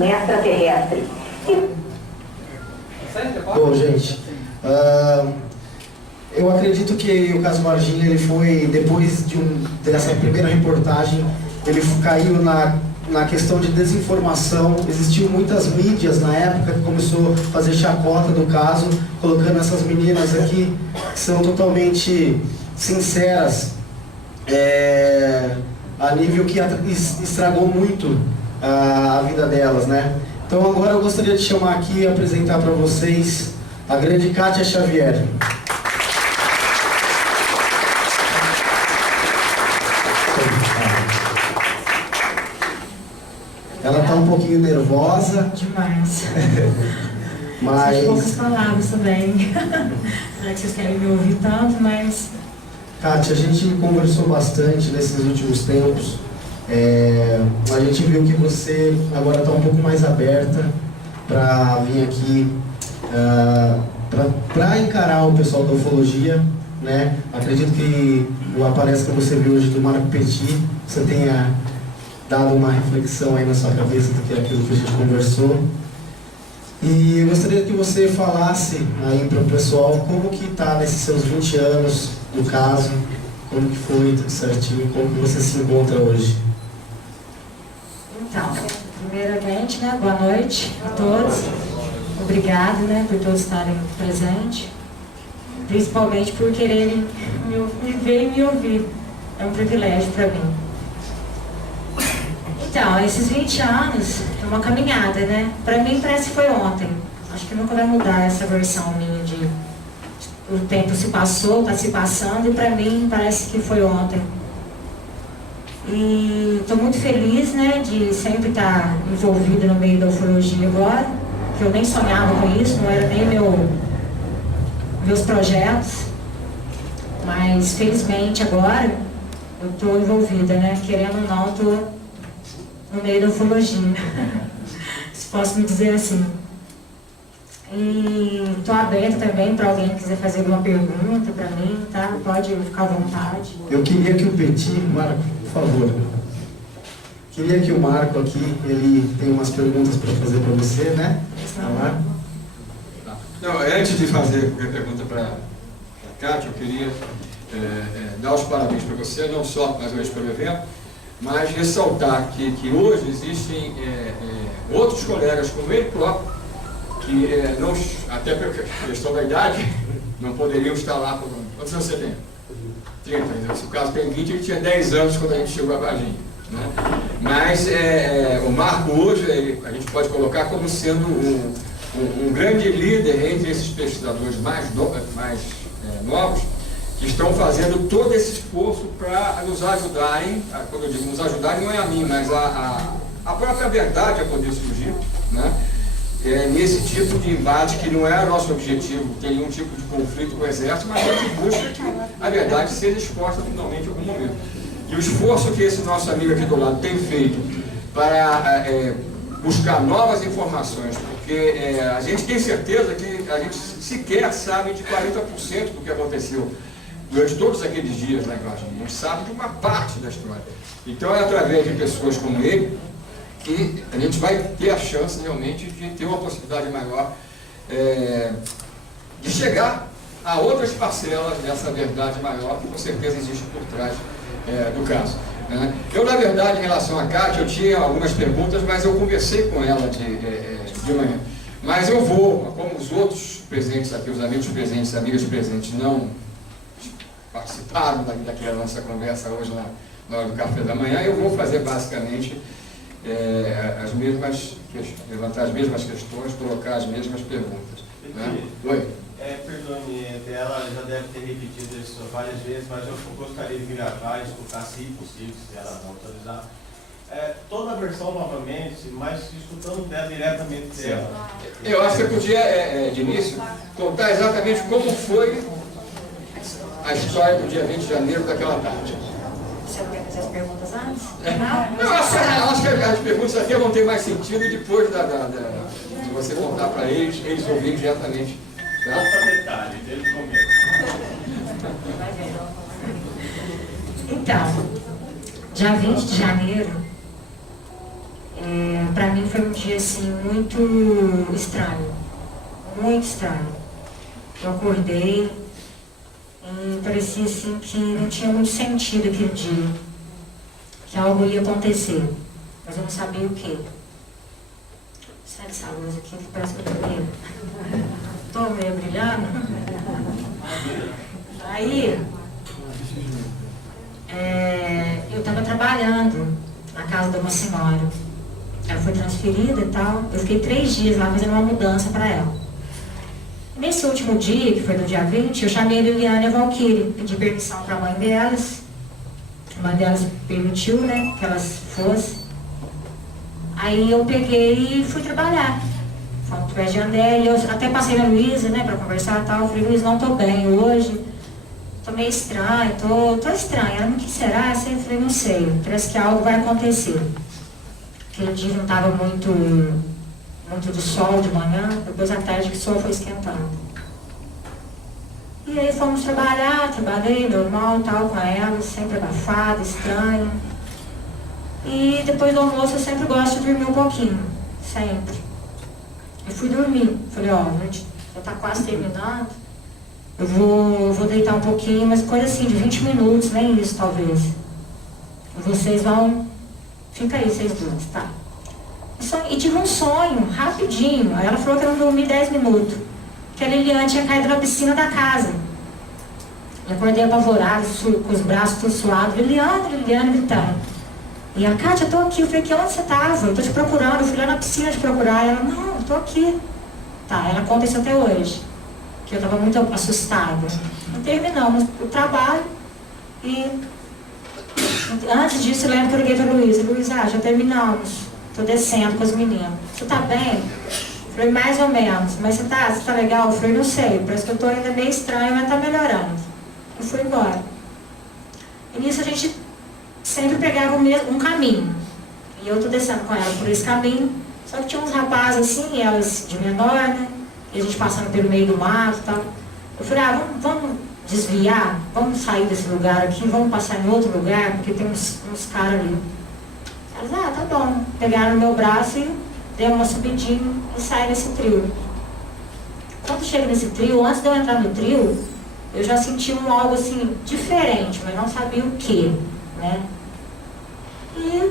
um extraterrestre. Bom, gente, eu acredito que o caso Varginha, ele foi, depois dessa primeira reportagem, ele caiu na questão de desinformação. Existiam muitas mídias na época que começou a fazer chacota do caso, colocando essas meninas aqui, que são totalmente sinceras, a nível que estragou muito a vida delas, né? Então agora eu gostaria de chamar aqui e apresentar para vocês a grande Kátia Xavier. Ela está um pouquinho nervosa. Demais. Mas... poucas palavras também. Não é que vocês querem me ouvir tanto, mas... Kátia, a gente conversou bastante nesses últimos tempos. A gente viu que você agora está um pouco mais aberta para vir aqui, para encarar o pessoal da ufologia, né? Acredito que a palestra que você viu hoje do Marco Petit, você tenha dado uma reflexão aí na sua cabeça do que é aquilo que a gente conversou. E eu gostaria que você falasse aí para o pessoal como que está nesses seus 20 anos do caso, como que foi tudo certinho, como que você se encontra hoje. Então, primeiramente, né, boa noite a todos. Obrigado, né, por todos estarem presentes, principalmente por quererem me ver e me ouvir. É um privilégio para mim. Então, esses 20 anos é uma caminhada, né? Para mim parece que foi ontem. Acho que nunca vai mudar essa versão minha de o tempo se passou, está se passando, e para mim parece que foi ontem. E estou muito feliz, né, de sempre estar envolvida no meio da ufologia agora, que eu nem sonhava com isso, não era nem meus projetos, mas felizmente agora eu estou envolvida, né, querendo ou não, estou no meio da ufologia, se posso me dizer assim. E estou aberta também para alguém que quiser fazer alguma pergunta para mim, tá? Pode ficar à vontade. Eu queria que o Petit, Marco, por favor, queria que o Marco aqui, ele tem umas perguntas para fazer para você, né? Tá. Não, antes de fazer a pergunta para a Kátia, eu queria dar os parabéns para você, não só mais uma vez pelo evento, mas ressaltar que hoje existem outros colegas como ele próprio, que não, até pela questão da idade, não poderiam estar lá por... Quantos anos você tem? 30. Se o caso tem 20, ele tinha 10 anos quando a gente chegou a Varginha, né? Mas o Marco hoje, a gente pode colocar como sendo um grande líder entre esses pesquisadores mais novos, que estão fazendo todo esse esforço para nos ajudarem. Quando eu digo nos ajudarem, não é a mim, mas a própria verdade a poder surgir, né? Nesse tipo de embate que não é nosso objetivo ter nenhum tipo de conflito com o Exército, mas a gente busca que a verdade seja exposta finalmente em algum momento. E o esforço que esse nosso amigo aqui do lado tem feito para buscar novas informações, porque a gente tem certeza que a gente sequer sabe de 40% do que aconteceu durante todos aqueles dias lá em Varginha. A gente sabe de uma parte da história. Então é através de pessoas como ele que a gente vai ter a chance realmente de ter uma possibilidade maior de chegar a outras parcelas dessa verdade maior que com certeza existe por trás do caso, né? Eu, na verdade, em relação a Kátia, eu tinha algumas perguntas, mas eu conversei com ela de manhã. Mas eu vou, como os outros presentes aqui, os amigos presentes, amigas presentes, não participaram daquela nossa conversa hoje na hora do café da manhã, eu vou fazer basicamente levantar as mesmas questões, colocar as mesmas perguntas, né? Oi? Perdone, ela já deve ter repetido isso várias vezes, mas eu gostaria de gravar e escutar, se possível, se ela não autorizar, toda a versão novamente, mas escutando dela diretamente dela. Eu acho que eu podia, de início, contar exatamente como foi a história do dia 20 de janeiro daquela tarde. Você quer fazer as perguntas antes? Eu acho que as perguntas aqui vão ter mais sentido e depois de você contar para eles ouvirem diretamente. Tá? Outro detalhe, desde o começo. Então, dia 20 de janeiro, Para mim foi um dia assim muito estranho, muito estranho. Eu acordei e parecia assim que não tinha muito sentido aquele dia, que algo ia acontecer, mas eu não sabia o que. Sai dessa luz aqui que parece que eu tô meio brilhando. Aí eu estava trabalhando na casa de uma senhora. Ela foi transferida e tal. Eu fiquei 3 dias lá fazendo uma mudança para ela. Nesse último dia, que foi no dia 20, eu chamei a Liliane e a Valquíria, pedi permissão para a mãe delas. A mãe delas permitiu, né, que elas fossem. Aí eu peguei e fui trabalhar. Fomos pro pé de André, e eu até passei na Luísa, né, para conversar e tal. Eu falei, Luísa, não tô bem hoje. Tô meio estranha, tô estranha. Ela, o que será? Eu falei, não sei, parece que algo vai acontecer. Aquele dia não estava muito de sol de manhã, depois à tarde que o sol foi esquentando. E aí fomos trabalhar, trabalhei normal, tal, com ela, sempre abafada, estranha. E depois do almoço eu sempre gosto de dormir um pouquinho, sempre. Eu fui dormir, falei, ó, gente, já tá quase terminando, eu vou deitar um pouquinho, mas coisa assim, de 20 minutos, nem isso talvez. E vocês vão, fica aí vocês duas, tá? E tive um sonho, rapidinho. Aí ela falou que eu não dormi 10 minutos. Que a Liliane tinha caído na piscina da casa. Eu acordei apavorada, com os braços todos suados. Liliane gritando. E a Kátia, eu tô aqui. Eu falei, que onde você tava? Eu tô te procurando. Eu fui lá na piscina te procurar. Ela, não, eu tô aqui. Tá, ela conta isso até hoje. Que eu tava muito assustada. E terminamos o trabalho. E antes disso, eu lembro que eu liguei pra Luísa. Luísa, já terminamos. Tô descendo com os meninos. Você tá bem? Eu falei, mais ou menos. Mas você tá legal? Eu falei, não sei. Parece que eu tô ainda meio estranho, mas tá melhorando. E fui embora. E nisso a gente sempre pegava um caminho. E eu tô descendo com ela por esse caminho. Só que tinha uns rapazes assim, elas de menor, né? E a gente passando pelo meio do mato e tal. Eu falei, vamos desviar? Vamos sair desse lugar aqui? Vamos passar em outro lugar? Porque tem uns caras ali. Elas, tá bom. Pegaram no meu braço e deu uma subidinha e saí nesse trio. Quando chego nesse trio, antes de eu entrar no trio, eu já senti algo assim, diferente, mas não sabia o que, né? E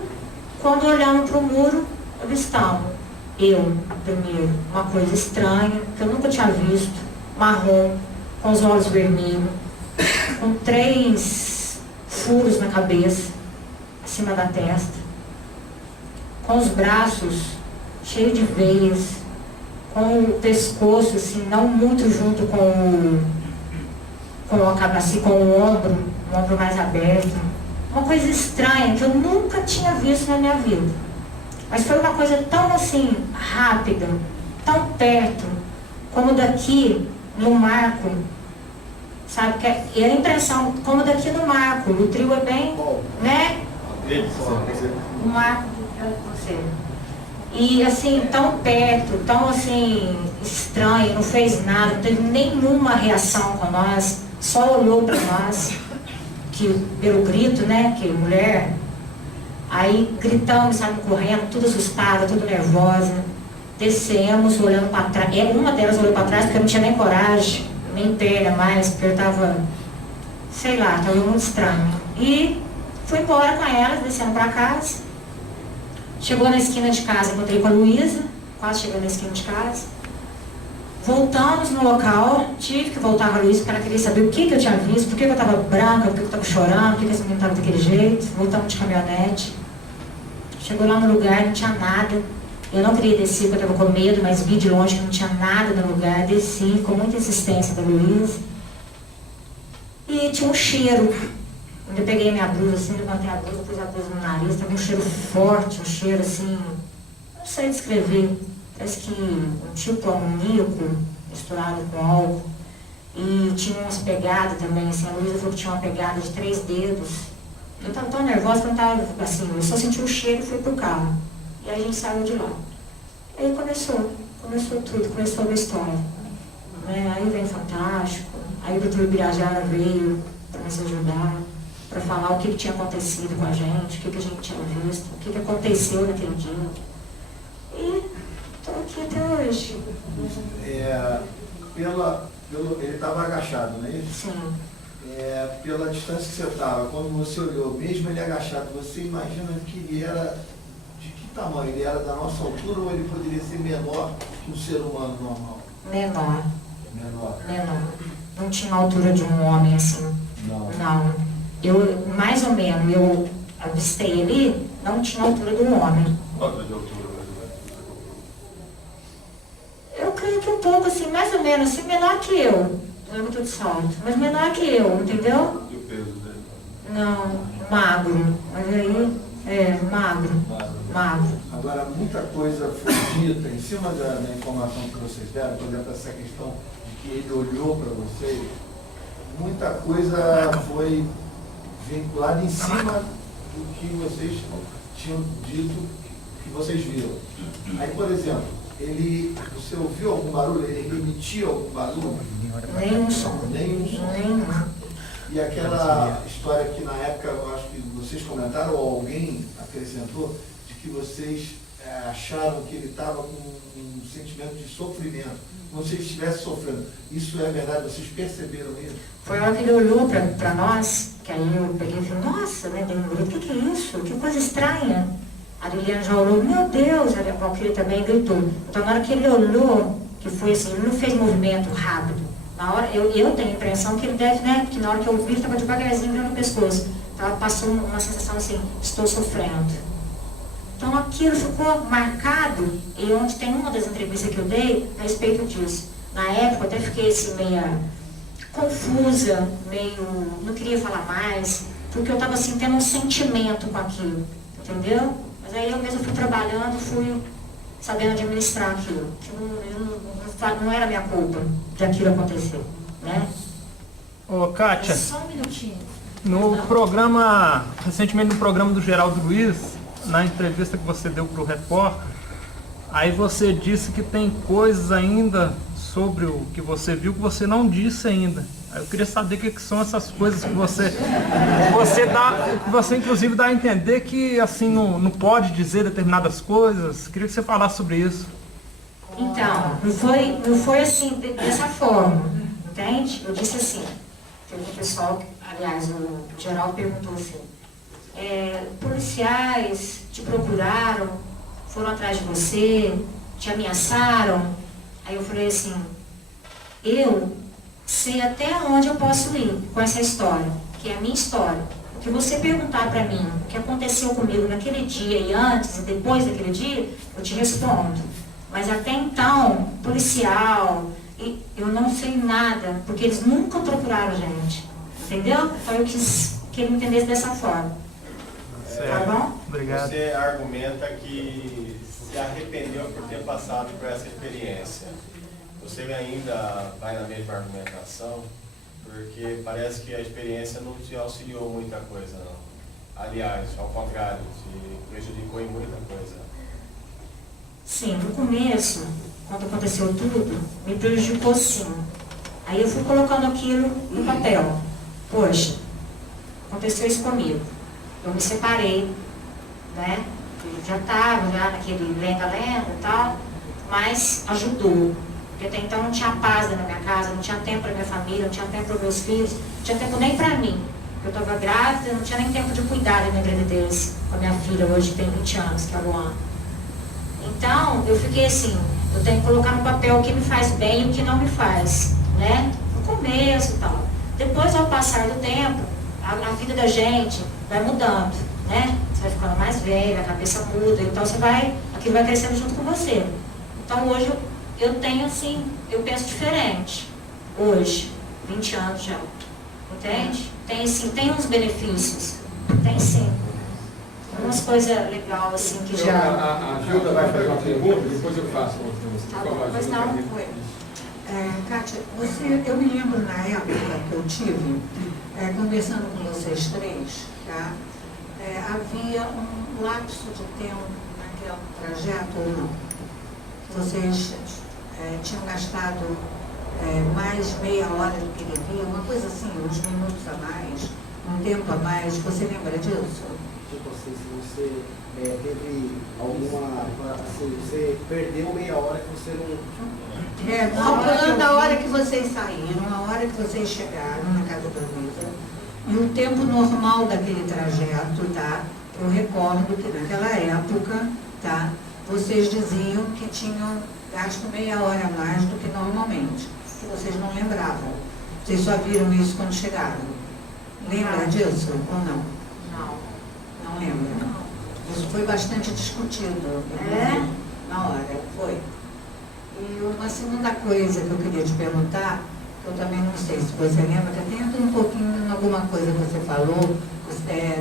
quando olhamos para o muro, avistamos eu, primeiro, uma coisa estranha, que eu nunca tinha visto, marrom, com os olhos vermelhos, com 3 furos na cabeça, acima da testa, com os braços cheios de veias, com o pescoço assim, não muito junto com o ombro mais aberto. Uma coisa estranha que eu nunca tinha visto na minha vida. Mas foi uma coisa tão assim, rápida, tão perto, como daqui no marco, sabe? E a impressão, como daqui no marco, o trio é bem, né? O marco. E assim, tão perto, tão assim, estranho, não fez nada, não teve nenhuma reação com nós, só olhou para nós, pelo grito, né, que mulher. Aí gritamos, saímos correndo, tudo assustada, tudo nervosa. Descemos, olhando para trás. Uma delas olhou para trás porque eu não tinha nem coragem, nem perna mais, porque eu estava, sei lá, estava muito estranho. E fui embora com elas, descendo para casa. Chegou na esquina de casa, encontrei com a Luísa, quase chegando na esquina de casa. Voltamos no local, tive que voltar com a Luísa, porque ela queria saber o que eu tinha visto, por que eu estava branca, por que eu estava chorando, por que esse menino estava daquele jeito. Voltamos de caminhonete. Chegou lá no lugar, não tinha nada. Eu não queria descer porque eu estava com medo, mas vi de longe que não tinha nada no lugar. Desci com muita insistência da Luísa. E tinha um cheiro. Quando eu peguei minha blusa assim, levantei a blusa, pus a blusa no nariz, estava um cheiro forte, um cheiro assim, não sei descrever, parece que um tipo amoníaco misturado com álcool. E tinha umas pegadas também, assim, a Luísa falou que tinha uma pegada de 3 dedos. Eu estava tão nervosa que eu não estava assim, eu só senti o cheiro e fui pro carro. E aí a gente saiu de lá. E aí começou tudo, começou a minha história. Né? Aí veio Fantástico, aí o Dr. Birajara veio para nos ajudar, para falar o que tinha acontecido com a gente, o que a gente tinha visto, o que aconteceu naquele dia. hoje. Ele estava agachado, não é isso? Sim. Pela distância que você estava, quando você olhou, mesmo ele agachado, você imagina que ele era de que tamanho? Ele era da nossa altura ou ele poderia ser menor que um ser humano normal? Menor. Menor. Não tinha a altura de um homem assim. Não. Eu, mais ou menos, eu avistei ele, não tinha a altura de um homem. Quanto de altura, mais ou menos? Eu creio que um pouco assim, mais ou menos, assim, menor que eu. Não é muito de salto, mas menor que eu, entendeu? E o peso dele? Não, magro. Mas aí, magro. Agora, muita coisa foi dita em cima da informação que vocês deram, por exemplo, essa questão de que ele olhou para vocês, muita coisa foi vinculada em cima do que vocês tinham dito que vocês viram. Aí, por exemplo, você ouviu algum barulho? Ele emitia algum barulho? Nenhum som. Nenhum. E aquela história que na época, eu acho que vocês comentaram, ou alguém acrescentou, de que vocês acharam que ele estava com um sentimento de sofrimento, como se ele estivesse sofrendo. Isso é verdade? Vocês perceberam isso? Foi a hora que ele olhou para nós, que aí eu peguei e falei, nossa, né, dei um grito, o que é isso? Que coisa estranha. A Liliana já olhou, meu Deus, a Valquíria também gritou. Então na hora que ele olhou, que foi assim, ele não fez movimento rápido. Na hora, eu tenho a impressão que ele deve, né, porque na hora que eu vi, ele estava devagarzinho no pescoço. Então passou uma sensação assim, estou sofrendo. Então aquilo ficou marcado, e onde tem uma das entrevistas que eu dei a respeito disso. Na época eu até fiquei assim, meio confusa, não queria falar mais, porque eu estava assim, tendo um sentimento com aquilo, entendeu? Mas aí eu mesmo fui trabalhando, fui sabendo administrar aquilo. Não era minha culpa de aquilo acontecer, né? Ô, Kátia, Só um minutinho. recentemente no programa do Geraldo Luiz, na entrevista que você deu para o repórter, aí você disse que tem coisas ainda sobre o que você viu que você não disse ainda. Aí eu queria saber o que são essas coisas que você inclusive dá a entender que assim não pode dizer determinadas coisas. Queria que você falasse sobre isso. Então, não foi assim, dessa forma, entende? Eu disse assim, teve um pessoal, aliás, o geral perguntou assim, policiais te procuraram, foram atrás de você, te ameaçaram? Aí eu falei assim, eu sei até onde eu posso ir com essa história, que é a minha história. O que você perguntar para mim, o que aconteceu comigo naquele dia e antes e depois daquele dia, eu te respondo. Mas até então, policial, eu não sei nada, porque eles nunca procuraram a gente. Entendeu? Então eu quis que ele me entendesse dessa forma. Tá bom? Obrigado. Você argumenta que se arrependeu por ter passado por essa experiência. Você ainda vai na mesma argumentação? Porque parece que a experiência não te auxiliou muita coisa, não. Aliás, ao contrário, te prejudicou em muita coisa. Sim, no começo, quando aconteceu tudo, me prejudicou sim. Aí eu fui colocando aquilo no papel. Poxa, aconteceu isso comigo. Eu me separei, né? Eu já estava naquele lenga-lenga e tal, mas ajudou. Porque até então não tinha paz na minha casa, não tinha tempo para minha família, não tinha tempo para meus filhos, não tinha tempo nem para mim. Eu estava grávida, não tinha nem tempo de cuidar da minha gravidez com a minha filha, hoje tem 20 anos, que é a Luana. Então, eu fiquei assim, eu tenho que colocar no papel o que me faz bem e o que não me faz, né? No começo e tal. Depois, ao passar do tempo, a vida da gente vai mudando, né? Você vai ficando mais velha, a cabeça muda, então aquilo vai crescendo junto com você. Então, hoje, eu tenho assim, eu penso diferente. Hoje, 20 anos já, entende? Tem sim, tem uns benefícios, tem sim. Umas coisas legais assim que já... A Gilda vai fazer uma pergunta, depois eu faço outra. Tá bom, mas não. Kátia, eu me lembro na época que eu tive, conversando com vocês três, tá? Havia um lapso de tempo naquele trajeto ou não? Vocês tinham gastado mais meia hora do que devia, uma coisa assim, uns minutos a mais, um tempo a mais, você lembra disso? Tipo assim, se você teve alguma, assim, você perdeu meia hora que você não... Calculando a hora que vocês saíram, a hora que vocês chegaram na casa da Luísa, e o tempo normal daquele trajeto, tá? Eu recordo que naquela época, tá? Vocês diziam que tinham gasto meia hora a mais do que normalmente, que vocês não lembravam. Vocês só viram isso quando chegaram. Lembra disso ou não? Não. Não lembra? Isso foi bastante discutido. É? Na hora, foi. E uma segunda coisa que eu queria te perguntar, que eu também não sei se você lembra, que atenta um pouquinho em alguma coisa que você falou,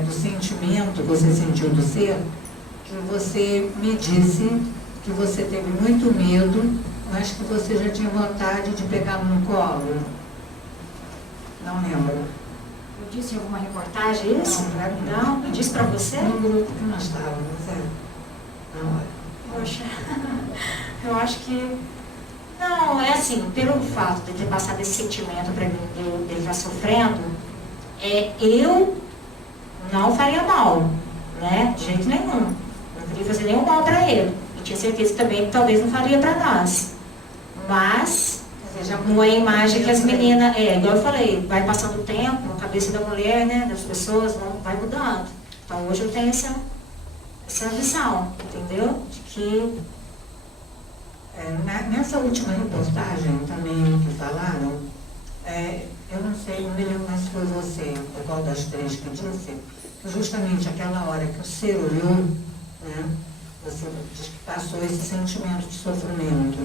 do sentimento que você sentiu do ser, que você me disse que você teve muito medo, mas que você já tinha vontade de pegá-lo no colo. Não lembro. Eu disse em alguma reportagem isso? Não, Não? Eu disse pra você? No grupo que nós estávamos, na hora. Poxa, eu acho que... Não, é assim, pelo fato de ter passado esse sentimento para mim, dele estar sofrendo, eu não faria mal, né? De jeito nenhum. Não queria fazer nenhum mal para ele. E tinha certeza também que talvez não faria para nós. Mas, não é a imagem que as meninas... igual eu falei, vai passando o tempo, a cabeça da mulher, né, das pessoas, vai mudando. Então hoje eu tenho essa visão, entendeu? De que... Nessa última reportagem também que falaram, eu não sei, não me lembro mais se foi você, ou qual das três que disse, que justamente aquela hora que o ser olhou, né, você diz que passou esse sentimento de sofrimento,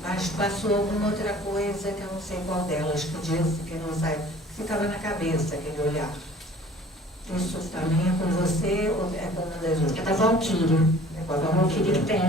mas passou alguma outra coisa que eu não sei qual delas, que disse que não sai, que ficava na cabeça aquele olhar. Isso também é com você ou é com uma das outras? É da Valquíria. É com a A Valquíria que tem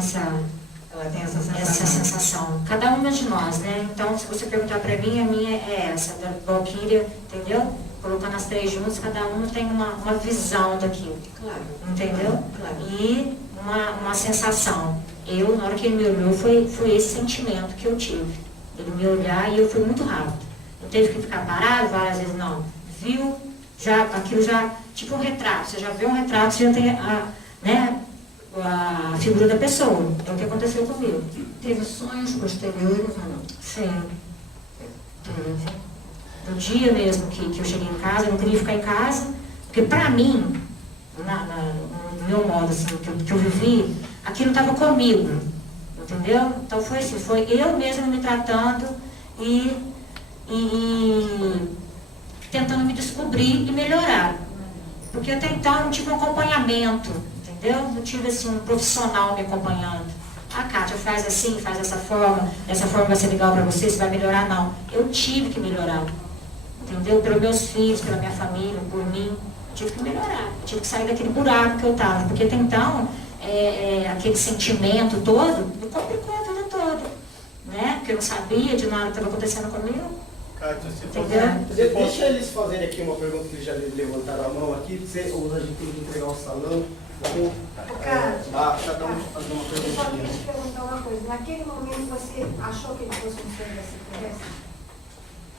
Ela tem essa sensação. essa sensação. Cada uma de nós, né? Então, se você perguntar para mim, a minha é essa, da Valquíria, entendeu? Colocando as três juntas, cada uma tem uma visão daquilo. Claro. Entendeu? Claro. E uma sensação. Eu, na hora que ele me olhou, foi esse sentimento que eu tive. Ele me olhar e eu fui muito rápido. Não teve que ficar parado várias vezes, não. Viu? Aquilo já, tipo um retrato. Você já vê um retrato, você já tem a figura da pessoa. É o que aconteceu comigo. Teve sonhos posteriores ou não? Sim. No dia mesmo que eu cheguei em casa, eu não queria ficar em casa, porque pra mim, no meu modo assim, que eu vivi, aquilo estava comigo, entendeu? Então foi assim, foi eu mesma me tratando e tentando me descobrir e melhorar. Porque até então eu não tive um acompanhamento, entendeu? Não tive assim um profissional me acompanhando. Ah, Kátia, faz assim, faz dessa forma vai ser legal para você vai melhorar, não. Eu tive que melhorar, entendeu? Pelos meus filhos, pela minha família, por mim, eu tive que melhorar. Eu tive que sair daquele buraco que eu estava, porque até então, aquele sentimento todo, me complicou a vida toda, né? Porque eu não sabia de nada que estava acontecendo comigo. Kátia, Entendeu? Deixa eles fazerem aqui uma pergunta que eles já levantaram a mão aqui, ou a gente tem que entregar o salão. Cada um fazer uma Eu só queria perguntinha. te perguntar uma coisa. Naquele momento você achou que ele fosse um ser extraterrestre?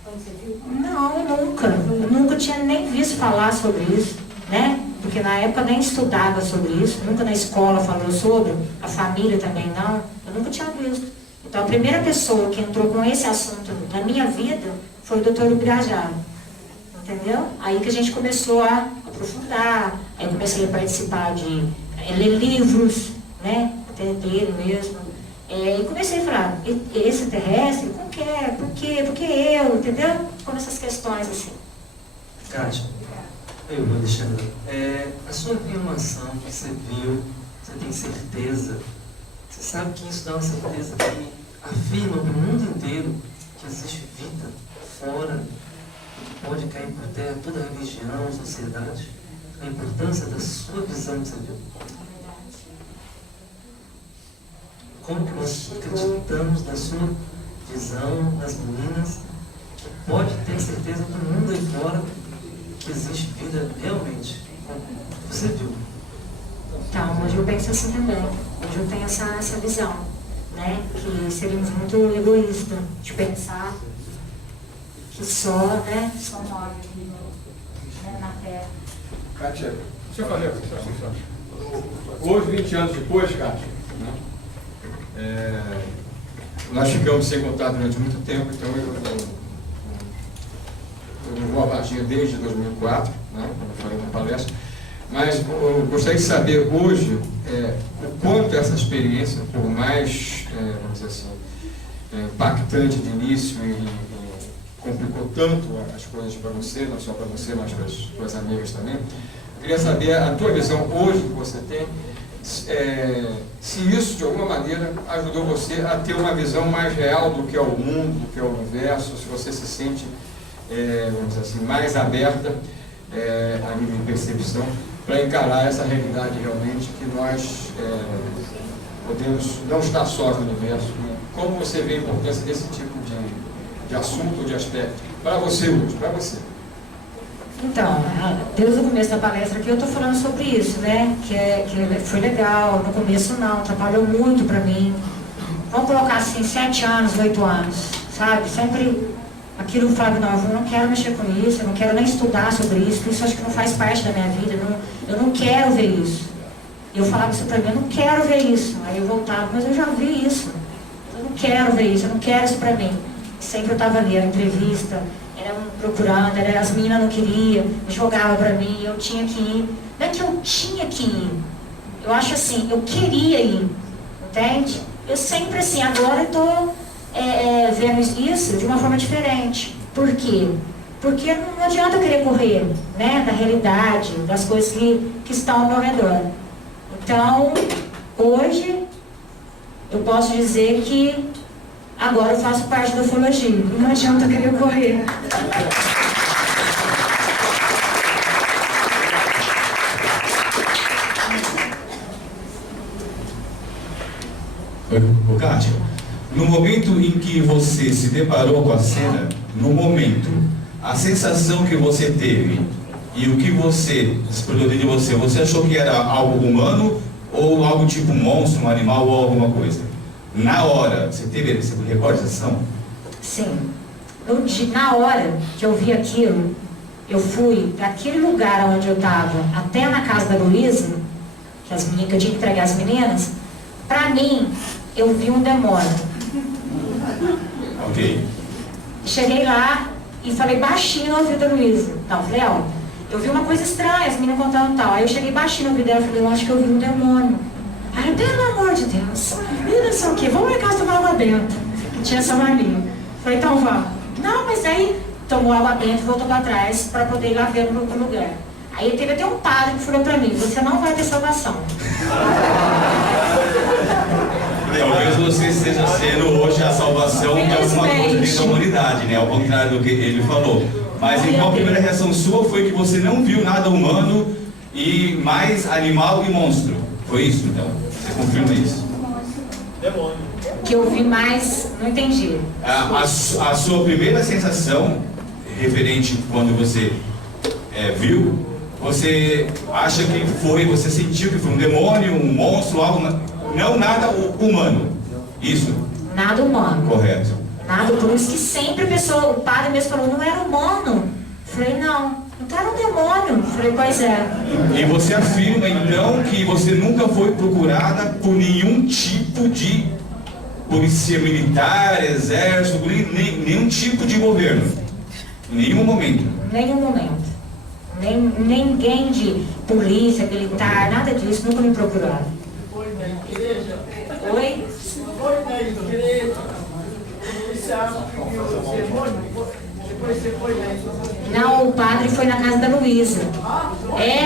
Quando você viu? Não, nunca. Eu nunca tinha nem visto falar sobre isso, né? Porque na época nem estudava sobre isso, nunca na escola falou sobre, a família também não, eu nunca tinha visto. Então a primeira pessoa que entrou com esse assunto na minha vida foi o Dr. Ubirajara, entendeu? Aí que a gente começou a aprofundar, aí comecei a participar de ler livros, né? Até dele mesmo. E comecei a falar, esse terrestre, como que é? Por quê? Por que eu? Entendeu? Como essas questões assim. Kátia, eu vou deixar. A sua afirmação que você viu, você tem certeza, você sabe que isso dá uma certeza que afirma para o mundo inteiro que existe vida fora, que pode cair por terra toda a religião, sociedade, a importância da sua visão que você viu. Como que nós acreditamos na sua visão, das meninas, que pode ter certeza do mundo aí fora que existe vida realmente, como você viu? Então, hoje eu penso assim também. Hoje eu tenho essa visão, né? Que seríamos muito egoístas de pensar que só nós aqui, né, na Terra. Kátia, Deixa eu fazer a questão. Hoje, 20 anos depois, Cátia, né, nós ficamos sem contato durante muito tempo, então eu não vou a Varginha desde 2004, né, quando eu falei na palestra, mas eu gostaria de saber hoje o quanto essa experiência, por mais, vamos dizer assim, impactante de início e complicou tanto as coisas para você, não só para você, mas para as suas amigas também. Eu queria saber a tua visão hoje que você tem, se isso de alguma maneira ajudou você a ter uma visão mais real do que é o mundo, do que é o universo, se você se sente, vamos dizer assim, mais aberta a nível de percepção para encarar essa realidade realmente que nós podemos não estar sós no universo. Como você vê a importância desse tipo de assunto ou de aspecto para você hoje, para você? Então, desde o começo da palestra aqui eu estou falando sobre isso, né? Que foi legal, no começo não, atrapalhou muito para mim. Vamos colocar assim, 7 anos, 8 anos, sabe? Sempre aquilo eu falava, não, eu não quero mexer com isso, eu não quero nem estudar sobre isso, porque isso acho que não faz parte da minha vida, eu não quero ver isso. Eu falava isso para mim, eu não quero ver isso. Aí eu voltava, mas eu já vi isso. Eu não quero ver isso, eu não quero isso para mim. Sempre eu estava ali, a entrevista, era procurando, as meninas não queriam, jogava para mim, eu tinha que ir. Não é que eu tinha que ir, eu acho assim, eu queria ir, entende? Eu sempre assim, agora eu estou vendo isso de uma forma diferente. Por quê? Porque não adianta eu querer correr, né, da realidade, das coisas que estão ao meu redor. Então, hoje, eu posso dizer que agora eu faço parte da ufologia. Não adianta eu querer correr. Ô, Kátia, no momento em que você se deparou com a cena, no momento, a sensação que você teve e o que você explodiu de você, você achou que era algo humano ou algo tipo um monstro, um animal ou alguma coisa? Na hora, você recorda essa sensação? Sim. Na hora que eu vi aquilo, eu fui daquele lugar onde eu estava até na casa da Luísa, que eu tinha que entregar as meninas, pra mim, eu vi um demônio. Ok. Cheguei lá e falei baixinho no ouvido da Luísa. Não, falei, ó, eu vi uma coisa estranha, as meninas contando tal. Aí eu cheguei baixinho no ouvido dela e falei, eu acho que eu vi um demônio. Aí, pelo amor de Deus, e não sei o que, vamos lá em casa tomar água benta. Tinha essa mania. Falei, então vamos. Não, mas aí tomou água benta e voltou para trás para poder ir lá ver no lugar. Aí teve até um padre que falou para mim, você não vai ter salvação. Talvez você esteja sendo hoje a salvação de alguma coisa da humanidade, né? Ao contrário do que ele falou. Mas então a primeira reação sua foi que você não viu nada humano e mais animal e monstro. Foi isso, então? Você confirma isso? Demônio. Que eu vi mais, não entendi. A sua primeira sensação, referente quando você viu, você acha que foi, você sentiu que foi um demônio, um monstro, algo, não nada humano. Isso? Nada humano. Correto. Nada, por isso que sempre o padre mesmo falou, não era humano. Falei, não. Então era um demônio. Falei, pois é. E você afirma então que você nunca foi procurada por nenhum tipo de polícia militar, exército, nenhum tipo de governo? Em nenhum momento? Nenhum momento. Ninguém de polícia, militar, nada disso, nunca me procuraram. Oi? Não, o padre foi na casa da Luísa.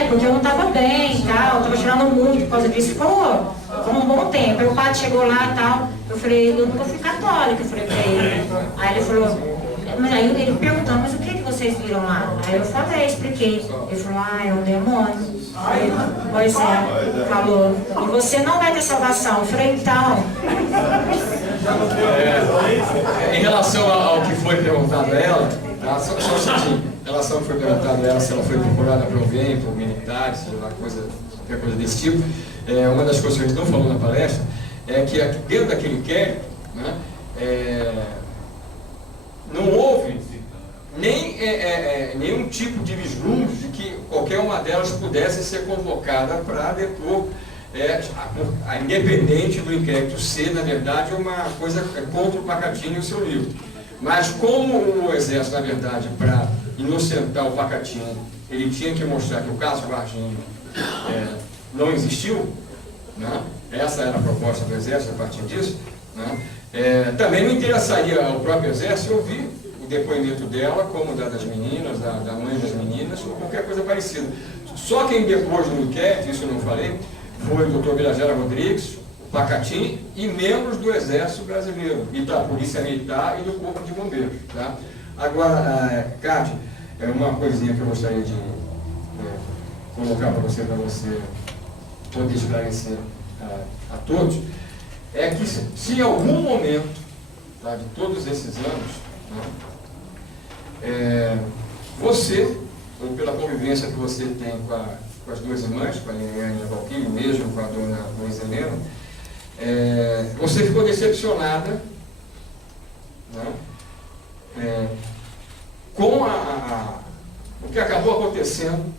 Porque eu não estava bem e tal, estava chorando muito por causa disso. Ficou um bom tempo. Aí o padre chegou lá e tal, eu falei, eu nunca fui católica, eu falei pra ele. Aí ele falou, mas aí ele perguntou, mas o que vocês viram lá? Aí eu falei, expliquei. Ele falou, é um demônio. Aí, pois é, falou, e você não vai ter salvação. Eu falei, então. Em relação ao que foi perguntado a ela, tá? Só um instantinho, em relação ao que foi perguntado a ela, se ela foi procurada por alguém, por militares, qualquer coisa desse tipo, uma das coisas que a gente não falou na palestra é que dentro daquele inquérito, né, não houve nenhum tipo de vislumbre de que qualquer qualquer uma delas pudesse ser convocada para depor, independente do inquérito ser, na verdade, uma coisa contra o Pacatini e o seu livro. Mas como o Exército, na verdade, para inocentar o Pacatini, ele tinha que mostrar que o caso Varginha não existiu, né? Essa era a proposta do Exército a partir disso, né? Também não interessaria ao próprio Exército ouvir o depoimento dela, como das meninas, da mãe das meninas, ou qualquer coisa parecida. Só quem depois no inquérito, isso eu não falei, foi o Dr. Birajara Rodrigues, o Pacatini e membros do Exército Brasileiro, e da Polícia Militar e do Corpo de Bombeiros. Tá? Agora, Cátia, uma coisinha que eu gostaria de colocar para você poder esclarecer a todos, é que se em algum momento, tá, de todos esses anos, né, você, ou pela convivência que você tem com as duas irmãs, com a Liliane e a Valquíria, mesmo com a dona Luiz Helena, você ficou decepcionada, né, com o que acabou acontecendo,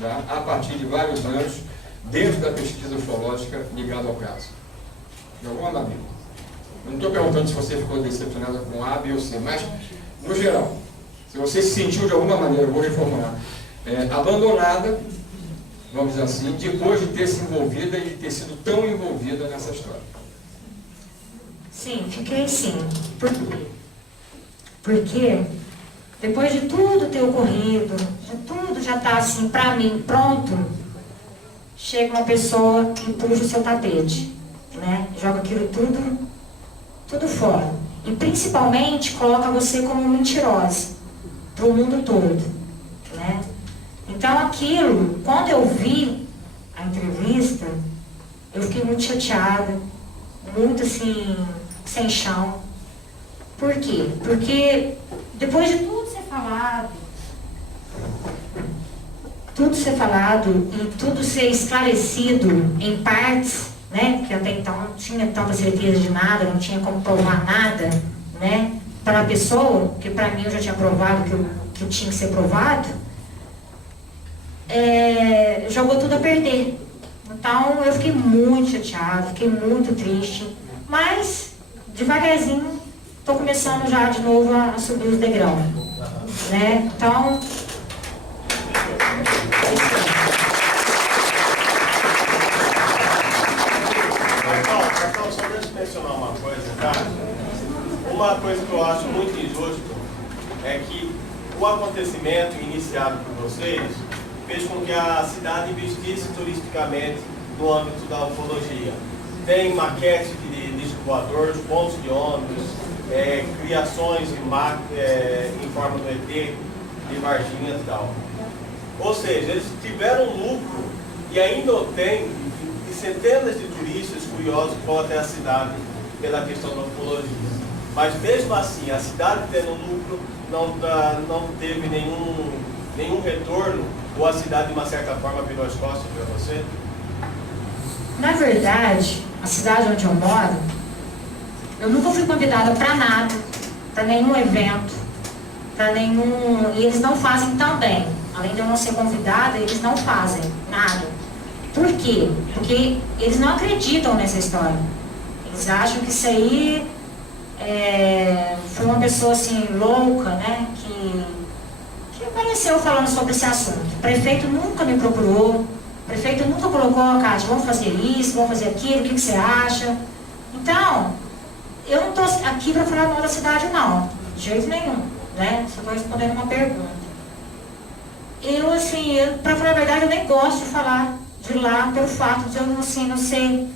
tá, a partir de vários anos, dentro da pesquisa ufológica ligada ao caso. De alguma maneira. Eu não estou perguntando se você ficou decepcionada com A, B ou C, mas, no geral, se você se sentiu de alguma maneira, eu vou reformular, abandonada, vamos dizer assim, depois de ter se envolvida e de ter sido tão envolvida nessa história. Sim, fiquei sim. Por quê? Porque depois de tudo ter ocorrido, de tudo já está assim, para mim, pronto, chega uma pessoa e puxa o seu tapete, né? Joga aquilo tudo fora. E principalmente coloca você como mentirosa para o mundo todo, né? Então aquilo, quando eu vi a entrevista, eu fiquei muito chateada, muito assim, sem chão. Por quê? Porque depois de tudo ser falado e tudo ser esclarecido em partes, né, que até então não tinha tanta certeza de nada, não tinha como provar nada, né, para a pessoa, que para mim eu já tinha provado que tinha que ser provado, jogou tudo a perder. Então eu fiquei muito chateada, fiquei muito triste, mas devagarzinho estou começando já de novo a subir os degraus, né? Então só deixa eu mencionar uma coisa, tá? Uma coisa que eu acho muito injusto é que o acontecimento iniciado por vocês fez com que a cidade investisse turisticamente no âmbito da ufologia. Tem maquete de disco voador, pontos de ônibus, criações em forma do ET, de Varginha e tal. Ou seja, eles tiveram lucro e ainda obtêm de centenas de turistas curiosos que vão até a cidade pela questão da ufologia. Mas mesmo assim, a cidade tendo lucro não teve nenhum retorno, ou a cidade de uma certa forma virou as costas para você? Na verdade, a cidade onde eu moro, eu nunca fui convidada para nada, para nenhum evento, e eles não fazem também. Além de eu não ser convidada, eles não fazem nada. Por quê? Porque eles não acreditam nessa história. Eles acham que isso aí foi uma pessoa assim louca, né? Que apareceu falando sobre esse assunto. O prefeito nunca me procurou, o prefeito nunca colocou, Cátia, vamos fazer isso, vamos fazer aquilo, o que você acha? Então, eu não estou aqui para falar mal da cidade, não, de jeito nenhum, né? Só estou respondendo uma pergunta. Eu, assim, para falar a verdade, eu nem gosto de falar de lá, pelo fato de eu não ser,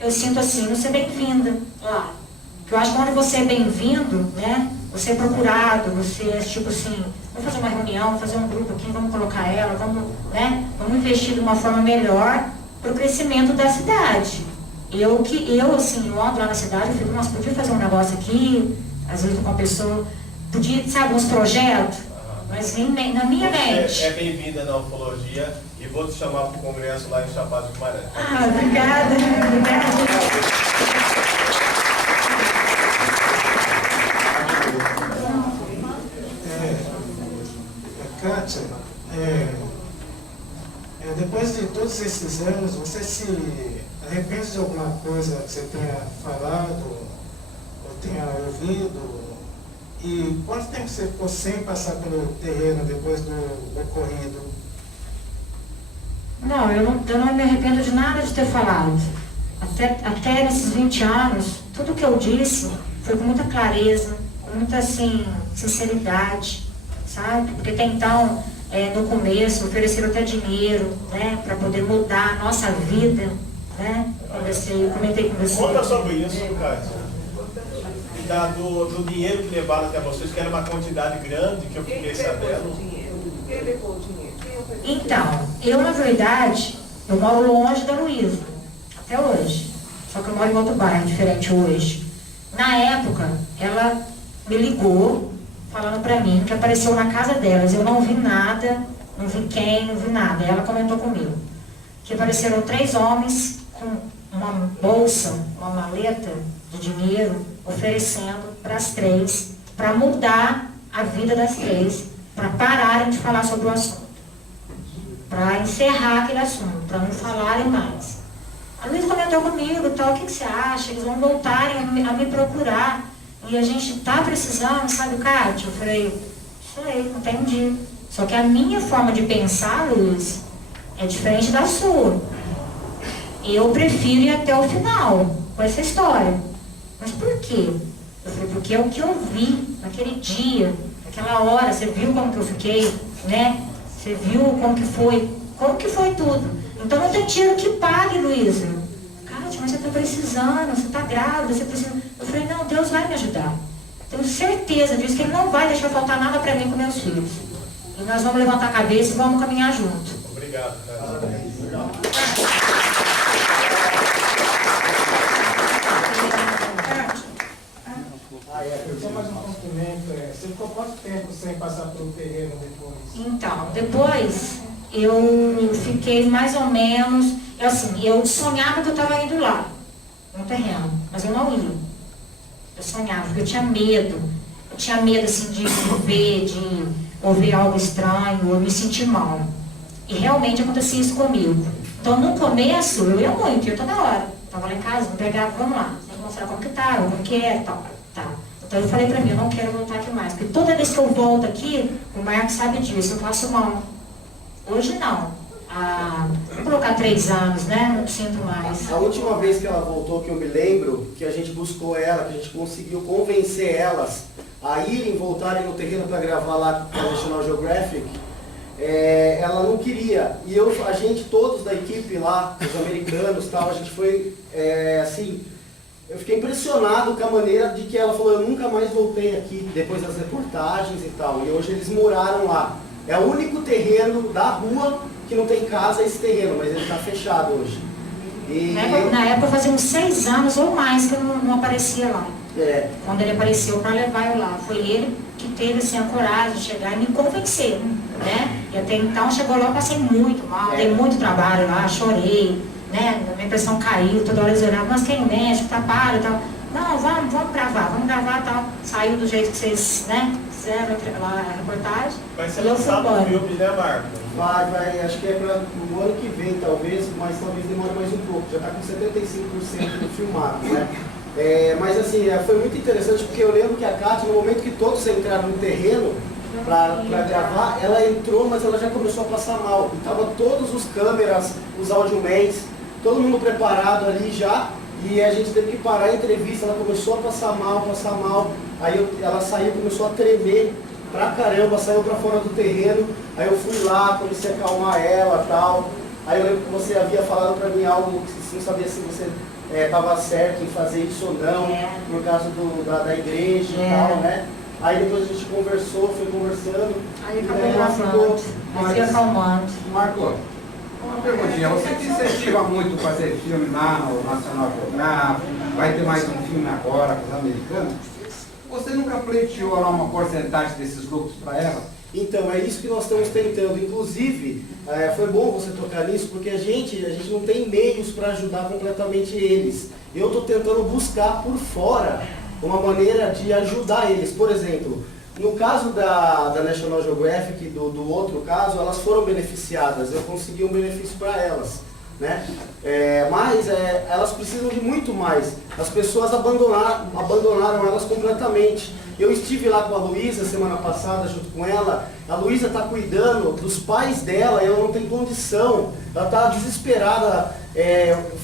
eu sinto assim, não ser bem-vinda lá. Porque eu acho que quando você é bem-vindo, né? Você é procurado, você é tipo assim, vamos fazer uma reunião, vamos fazer um grupo aqui, vamos colocar ela, vamos investir de uma forma melhor para o crescimento da cidade. Eu ando lá na cidade, eu fico, nossa, podia fazer um negócio aqui, às vezes com uma pessoa, podia, sabe, uns projetos, mas na minha mente. Você é bem-vinda na ufologia e vou te chamar para o congresso lá em Chapada de Guimarães. Ah, obrigada. Kátia, todos esses anos, você se arrepende de alguma coisa que você tenha falado ou tenha ouvido? E quanto tempo você ficou sem passar pelo terreno depois do ocorrido? Não, eu não me arrependo de nada de ter falado. Até nesses 20 anos, tudo que eu disse foi com muita clareza, com muita, assim, sinceridade, sabe? Porque até então, no começo, ofereceram até dinheiro, né, para poder mudar a nossa vida, né? Eu comentei com você. Conta sobre isso, Cátia. Do dinheiro que levaram até vocês, que era uma quantidade grande, que eu fiquei sabendo. Quem levou o dinheiro? Então, eu, na verdade, eu moro longe da Luísa, até hoje. Só que eu moro em outro bairro, diferente hoje. Na época, ela me ligou, falando pra mim que apareceu na casa delas. Eu não vi nada, não vi quem, não vi nada. Ela comentou comigo que apareceram 3 homens com uma bolsa, uma maleta de dinheiro, oferecendo para as 3, para mudar a vida das 3, para pararem de falar sobre o assunto, para encerrar aquele assunto, para não falarem mais. A Luísa comentou comigo, tal, o que você acha? Eles vão voltarem a me procurar e a gente está precisando, sabe, Cátia? Eu falei, sei, entendi. Só que a minha forma de pensar, Luiz, é diferente da sua. Eu prefiro ir até o final com essa história. Mas por quê? Eu falei, porque é o que eu vi naquele dia, naquela hora. Você viu como que eu fiquei, né? Você viu como que foi tudo. Então não tem tiro que pague, Luísa. Cátia, mas você está precisando, você está grávida, você precisa... Eu falei, não, Deus vai me ajudar. Tenho certeza disso, que Ele não vai deixar faltar nada para mim com meus filhos. E nós vamos levantar a cabeça e vamos caminhar junto. Obrigado, Cátia. Só mais um cumprimento. Você ficou quanto tempo sem passar pelo terreno depois? Então, depois eu fiquei mais ou menos, eu sonhava que eu estava indo lá, no terreno, mas eu não ia. Eu sonhava, porque eu tinha medo. Eu tinha medo, assim, de ouvir algo estranho, ou me sentir mal. E realmente acontecia isso comigo. Então, no começo, eu ia muito, eu toda hora. Estava lá em casa, me pegava, vamos lá, tem que mostrar como que tá, como que é, tal. Tá. Então eu falei pra mim, eu não quero voltar aqui mais, porque toda vez que eu volto aqui, o Marcos sabe disso, eu faço mal. Hoje não. Vou colocar 3 anos, né? Não sinto mais. A última vez que ela voltou, que eu me lembro, que a gente buscou ela, que a gente conseguiu convencer elas a irem, voltarem no terreno para gravar lá com a National Geographic, ela não queria. E a gente, todos da equipe lá, os americanos, tal, a gente foi, assim... Eu fiquei impressionado com a maneira de que ela falou, eu nunca mais voltei aqui, depois das reportagens e tal. E hoje eles moraram lá. É o único terreno da rua que não tem casa, esse terreno, mas ele está fechado hoje. E... Na época fazia uns 6 anos ou mais que eu não aparecia lá. Quando ele apareceu para levar eu lá. Foi ele que teve assim, a coragem de chegar e me convencer. Né? E até então chegou lá, eu passei muito mal, dei muito trabalho lá, chorei. Né? Minha pressão caiu, toda hora eles olhavam, mas quem mexe, tá para e tal. Não, vamos gravar e tal. Saiu do jeito que vocês, né, fizeram lá a reportagem. Vai ser lançado o filme, né, Marco? Vai, acho que é para o ano que vem, talvez, mas talvez demore mais um pouco. Já está com 75% filmado, né? Mas assim, foi muito interessante porque eu lembro que a Cátia, no momento que todos entraram no terreno para gravar, ela entrou, mas ela já começou a passar mal. E tava todos os câmeras, os audiomans, todo mundo preparado ali já, e a gente teve que parar a entrevista, ela começou a passar mal, aí ela saiu, começou a tremer pra caramba, saiu pra fora do terreno, aí eu fui lá, comecei a acalmar ela e tal, aí eu lembro que você havia falado pra mim algo que você não sabia se você estava certo em fazer isso ou não, por causa da igreja e tal, né? Aí depois a gente conversou, foi conversando, aí acabou acalmando. Marco, uma perguntinha, você que incentiva muito fazer filme lá no National Geographic, vai ter mais um filme agora com os americanos, você nunca pleiteou lá uma porcentagem desses lucros para ela? Então, é isso que nós estamos tentando. Inclusive, foi bom você tocar nisso, porque a gente não tem meios para ajudar completamente eles. Eu estou tentando buscar por fora uma maneira de ajudar eles. Por exemplo, no caso da National Geographic, do outro caso, elas foram beneficiadas, eu consegui um benefício para elas. né? Mas elas precisam de muito mais. As pessoas abandonaram elas completamente. Eu estive lá com a Luísa semana passada junto com ela. A Luísa está cuidando dos pais dela e ela não tem condição. Ela está desesperada.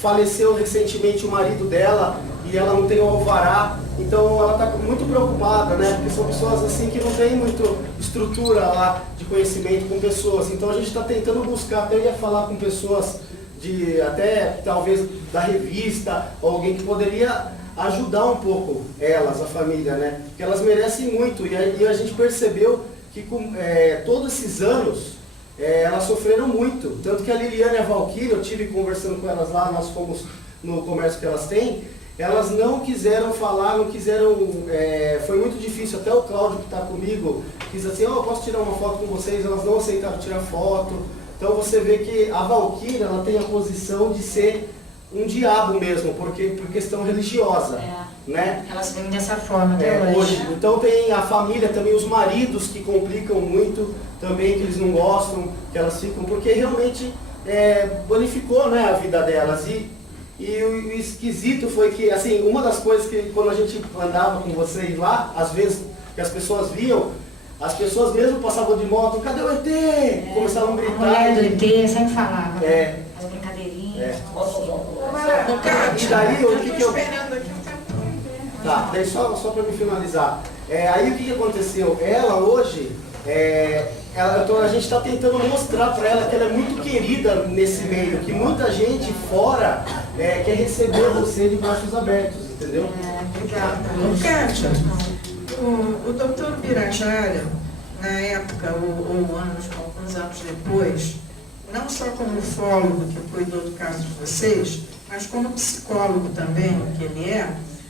Faleceu recentemente o marido dela e ela não tem o alvará. Então ela está muito preocupada, né? Porque são pessoas assim que não tem muito estrutura lá de conhecimento com pessoas. Então a gente está tentando buscar, até ia falar com pessoas até talvez da revista, ou alguém que poderia ajudar um pouco elas, a família, né? Porque elas merecem muito. E aí a gente percebeu que com todos esses anos elas sofreram muito. Tanto que a Liliane e a Valquíria, eu tive conversando com elas lá, nós fomos no comércio que elas têm, elas não quiseram falar, não quiseram, foi muito difícil. Até o Cláudio que está comigo quis assim, eu posso tirar uma foto com vocês, elas não aceitaram tirar foto. Então você vê que a Valquíria, ela tem a posição de ser um diabo mesmo, por questão religiosa, né? Elas vêm dessa forma até hoje. Então tem a família também, os maridos que complicam muito também, que eles não gostam, que elas ficam, porque realmente bonificou, né, a vida delas. E o esquisito foi que, assim, uma das coisas que quando a gente andava com vocês lá, às vezes que as pessoas viam, as pessoas mesmo passavam de moto, cadê o ET? Começavam a gritar. A mulher do ET sempre falava, as brincadeirinhas. E daí, o que eu... Tá, daí só para me finalizar. Aí o que aconteceu? Ela hoje, a gente está tentando mostrar para ela que ela é muito querida nesse meio, que muita gente fora quer receber você de braços abertos, entendeu? Obrigada. Kátia, o doutor Birajara, na época, ou alguns anos depois, não só como ufólogo que cuidou do caso de vocês, mas como psicólogo também, que ele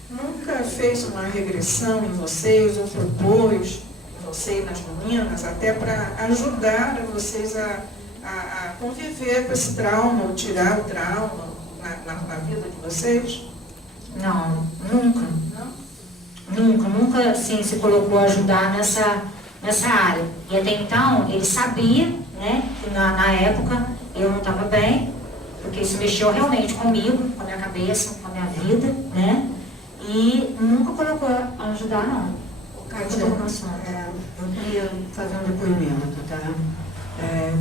nunca fez uma regressão em vocês, ou propôs em você e nas meninas, até para ajudar vocês a conviver com esse trauma, ou tirar o trauma na vida de vocês? Não, nunca. Nunca assim, se colocou a ajudar nessa área. E até então, ele sabia, né, que na época eu não estava bem, porque isso mexeu realmente comigo, com a minha cabeça, com a minha vida, né? E nunca colocou a ajudar, não. Kátia, eu queria fazer um depoimento, tá?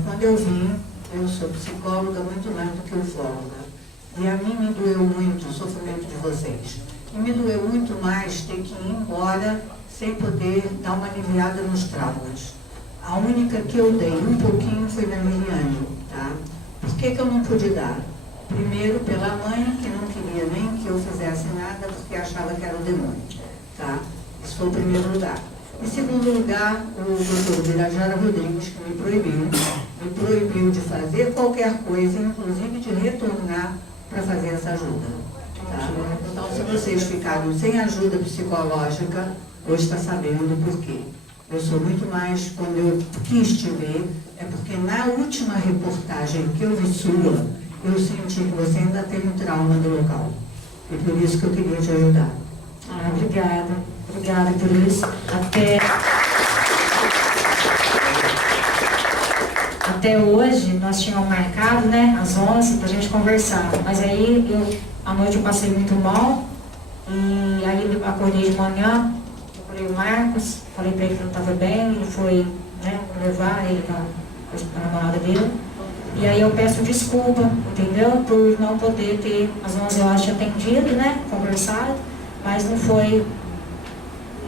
Quando eu vim, eu sou psicóloga muito mais do que ufóloga. E a mim me doeu muito o sofrimento de vocês. E me doeu muito mais ter que ir embora sem poder dar uma aliviada nos traumas. A única que eu dei um pouquinho foi na Liliane, tá? Por que eu não pude dar? Primeiro, pela mãe, que não queria nem que eu fizesse nada, porque achava que era o demônio, tá? Isso foi o primeiro lugar. Em segundo lugar, o doutor Birajara Rodrigues, que me proibiu de fazer qualquer coisa, inclusive de retornar para fazer essa ajuda. Tá? Então, se vocês ficaram sem ajuda psicológica, hoje está sabendo por quê. Eu sou muito mais, quando eu quis te ver, é porque na última reportagem que eu vi sua, eu senti que você ainda tem um trauma do local. E por isso que eu queria te ajudar. Obrigada por isso. Até hoje, nós tínhamos marcado, né, às 11, para a gente conversar. Mas aí, à noite eu passei muito mal. E aí eu acordei de manhã, procurei o Marcos, falei para ele que não estava bem. Ele foi, né, levar ele para a namorada dele. E aí eu peço desculpa, entendeu? Por não poder ter, às 11 horas atendido, né, conversado. Mas não foi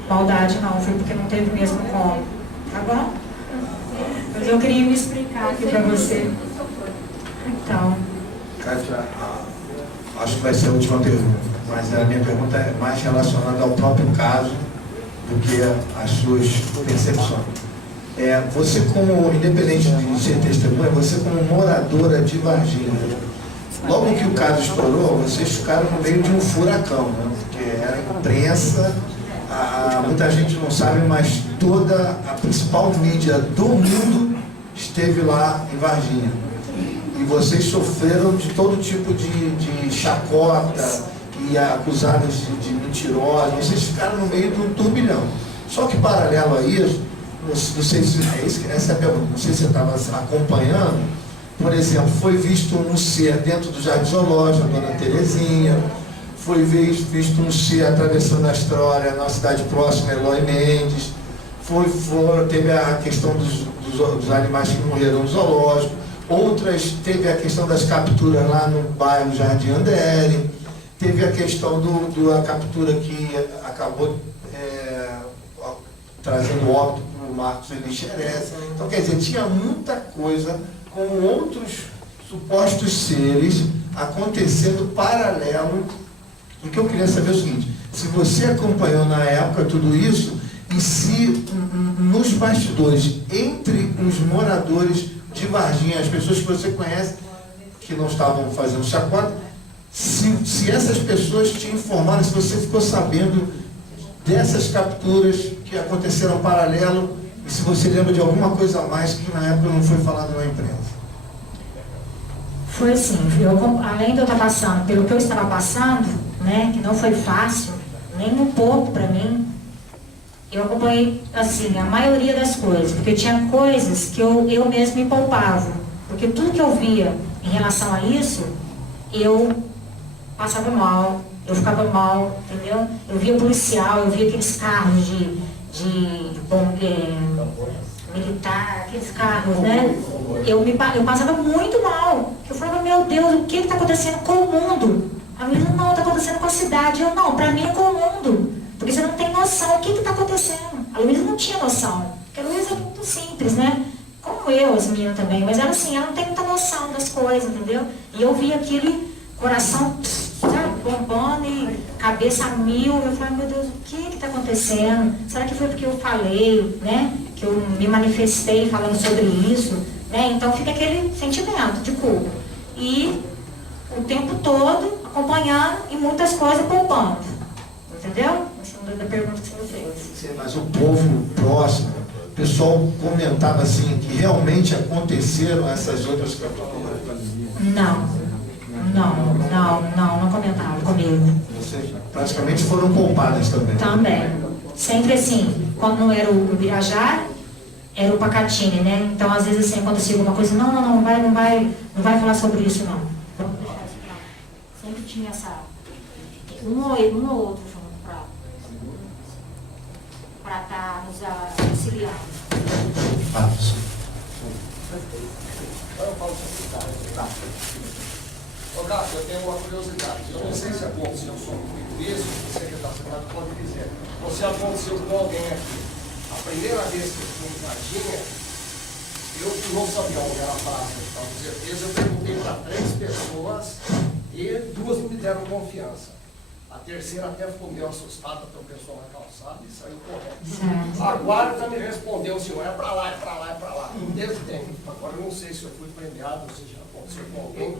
maldade, não. Foi porque não teve mesmo como. Tá bom? Mas eu queria me explicar aqui para você. Então. Kátia, acho que vai ser a última pergunta, mas a minha pergunta é mais relacionada ao próprio caso do que às suas percepções. Você como, independente de ser testemunha, você como moradora de Varginha, logo que o caso estourou, vocês ficaram no meio de um furacão, né? Porque era imprensa, muita gente não sabe, mas toda a principal mídia do mundo esteve lá em Varginha. E vocês sofreram de todo tipo de chacota e acusados de mentirosos. Vocês ficaram no meio de um turbilhão. Só que paralelo a isso, não sei se essa é a pergunta, não sei se você estava acompanhando, por exemplo, foi visto um ser dentro do Jardim Zoológico, a Dona Terezinha, foi visto um ser atravessando a história na cidade próxima, Eloy Mendes, teve a questão dos animais que morreram no zoológico, outras teve a questão das capturas lá no bairro Jardim Andere, teve a questão da captura que acabou trazendo óbito para o Marcos Elixerez. Então, quer dizer, tinha muita coisa com outros supostos seres acontecendo paralelo. O que eu queria saber é o seguinte: se você acompanhou na época tudo isso, e se nos bastidores, entre os moradores de Varginha, as pessoas que você conhece, que não estavam fazendo chacota, se essas pessoas te informaram, se você ficou sabendo dessas capturas que aconteceram paralelo, e se você lembra de alguma coisa a mais que na época não foi falado na imprensa. Foi assim, além de eu estar passando pelo que eu estava passando, né, que não foi fácil, nem um pouco para mim, eu acompanhei, assim, a maioria das coisas, porque tinha coisas que eu mesmo me poupava, porque tudo que eu via em relação a isso, eu passava mal, eu ficava mal, entendeu? Eu via policial, eu via aqueles carros militar, aqueles carros, né? Eu passava muito mal. Eu falava, meu Deus, o que está acontecendo com o mundo? A menina, não, está acontecendo com a cidade. Eu, não, para mim é com o mundo. Porque você não tem noção o que está acontecendo. A Luísa não tinha noção. Porque a Luísa é muito simples, né? Como eu, as meninas também. Mas ela, assim, ela não tem muita noção das coisas, entendeu? E eu via aquele coração, sabe, bombando e cabeça a mil. Eu falei, meu Deus, o que está acontecendo? Será que foi porque eu falei, né? Que eu me manifestei falando sobre isso, né? Então fica aquele sentimento de culpa. E o tempo todo acompanhando e muitas coisas poupando. Entendeu? Essa é da pergunta que você fez. Mas o povo próximo, o pessoal comentava assim, que realmente aconteceram essas outras capturas? Não comentaram comigo. Vocês praticamente foram poupadas também? Também. Sempre assim, quando não era o Birajara, era o Pacatini, né? Então, às vezes, assim, acontecia alguma coisa, não vai falar sobre isso, não. Vamos deixar isso pra lá. Sempre tinha essa... Um ou outro junto para estar nos auxiliando. Ô, Cássio, eu tenho uma curiosidade. Eu não sei se aconteceu só comigo isso, se o secretário secretário pode dizer. Ou se aconteceu com alguém aqui. A primeira vez que eu fui em Varginha, eu não sabia onde era a praça, então, com certeza. Eu perguntei para 3 pessoas e 2 me deram confiança. A terceira até ficou meio assustada pelo pessoal na calçada e saiu correto. A guarda me respondeu, senhor, é para lá, é para lá, é para lá. Desde tempo. Agora eu não sei se eu fui premiado, se já aconteceu com alguém.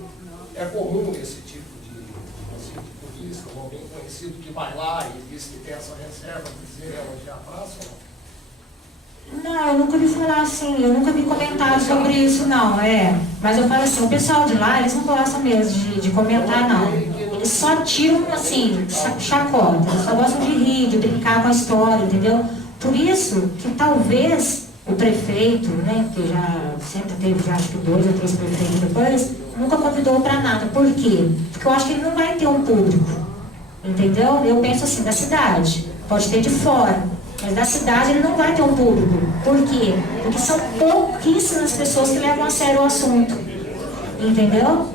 É comum esse tipo de risco, alguém conhecido que vai lá e diz que tem essa reserva, dizer onde é a praça ou não? Não, eu nunca vi falar assim, eu nunca vi comentário sobre isso, não, Mas eu falo assim, o pessoal de lá, eles não gostam mesmo de comentar, não. Eles só tiram, assim, chacota, eles só gostam de rir, de brincar com a história, entendeu? Por isso que talvez o prefeito, né, que já sempre teve, já acho que 2 ou 3 prefeitos depois, nunca convidou para nada. Por quê? Porque eu acho que ele não vai ter um público, entendeu? Eu penso assim, da cidade, pode ter de fora. Mas da cidade ele não vai ter um público. Por quê? Porque são pouquíssimas pessoas que levam a sério o assunto. Entendeu?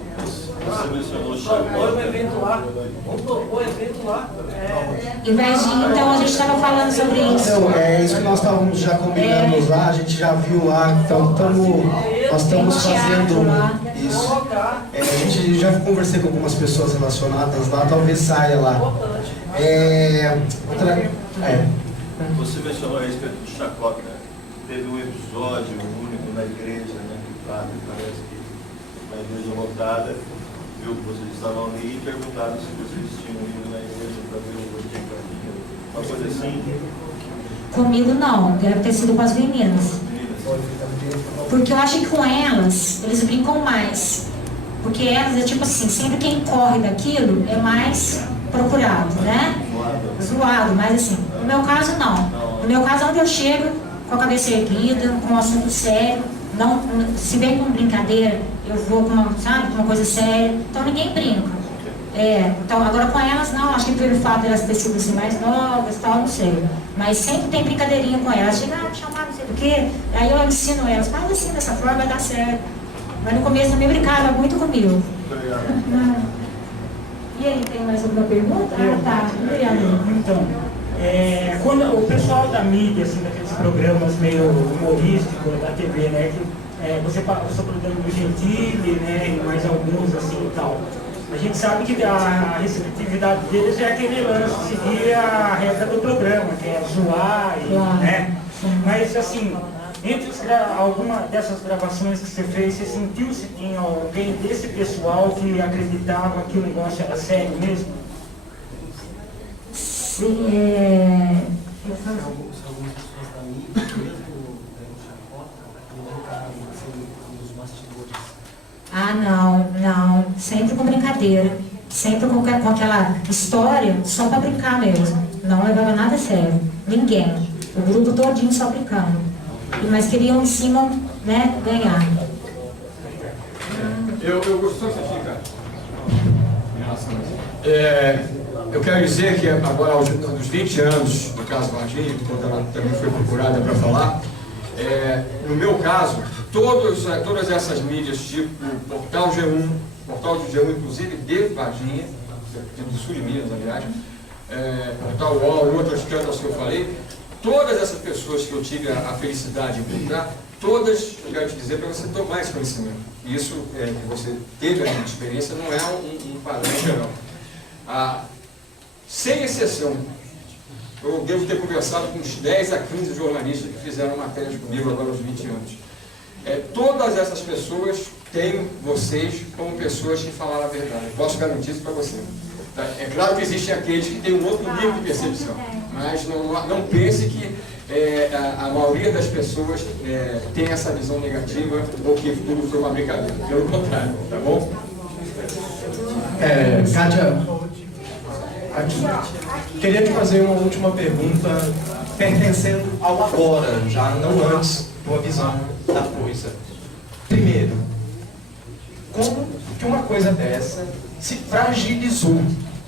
Propõe um evento lá. Vamos propor um evento lá. Em vez de, então a gente estava falando sobre isso. É isso que nós estávamos já combinando lá, a gente já viu lá, então nós estamos fazendo isso. A gente já conversei com algumas pessoas relacionadas lá, talvez saia lá. Você mencionou a respeito do chacota, né? Teve um episódio único na igreja, né? Que parece que na igreja lotada, viu que vocês estavam ali e perguntaram se vocês tinham ido na igreja para ver o caminho, uma coisa assim. Comigo não, deve ter sido com as meninas. Porque eu acho que com elas, eles brincam mais. Porque elas é tipo assim, sempre quem corre daquilo é mais procurado, né? Zoado, mas assim, no meu caso não. No meu caso, onde eu chego com a cabeça erguida, com um assunto sério, Não, se vem com brincadeira, eu vou com uma, sabe, com uma coisa séria, então ninguém brinca. Então agora com elas não, acho que pelo fato de elas terem sido assim, mais novas, tal, não sei. Mas sempre tem brincadeirinha com elas. Chega, me chamar, não sei do que, aí eu ensino elas, faz assim, dessa forma vai dar certo. Mas no começo também brincava muito comigo. E aí, tem mais alguma pergunta? Ah, tá. Obrigada. Então, quando o pessoal da mídia, assim, daqueles programas meio humorísticos da TV, né, que você passou pelo Danilo Gentili, né, e mais alguns, assim, e tal. A gente sabe que a receptividade deles é aquele lance, seguir a regra do programa, que é zoar, né? Mas, assim, entre alguma dessas gravações que você fez, você sentiu se tinha alguém desse pessoal que acreditava que o negócio era sério mesmo? Sim, Algumas pessoas da mídia mesmo deram chacota, comentaram nos bastidores. Ah, não. Sempre com brincadeira. Sempre com aquela história só para brincar mesmo. Não levava nada a sério. Ninguém. O grupo todinho só brincando. Mas queriam em cima, né, ganhar. Eu gostou disso aqui, cara. Eu quero dizer que agora, aos 20 anos do caso Varginha, quando ela também foi procurada para falar, no meu caso, todas essas mídias, tipo Portal G1, Portal de G1, inclusive de Varginha, do sul de Minas, aliás, Portal UOL e outras tantas que eu falei, todas essas pessoas que eu tive a felicidade de encontrar, todas, eu quero te dizer para você tomar esse conhecimento. Isso que você teve a experiência não é um padrão geral. Sem exceção, eu devo ter conversado com uns 10 a 15 jornalistas que fizeram matérias comigo agora aos 20 anos. Todas essas pessoas têm vocês como pessoas que falaram a verdade. Posso garantir isso para você. É claro que existem aqueles que têm um outro nível de percepção, mas não pense que a maioria das pessoas tem essa visão negativa ou que tudo foi uma brincadeira. Pelo contrário, tá bom? Kátia, queria te fazer uma última pergunta pertencendo ao agora, já não antes, tua visão da coisa. Primeiro, como que uma coisa dessa se fragilizou?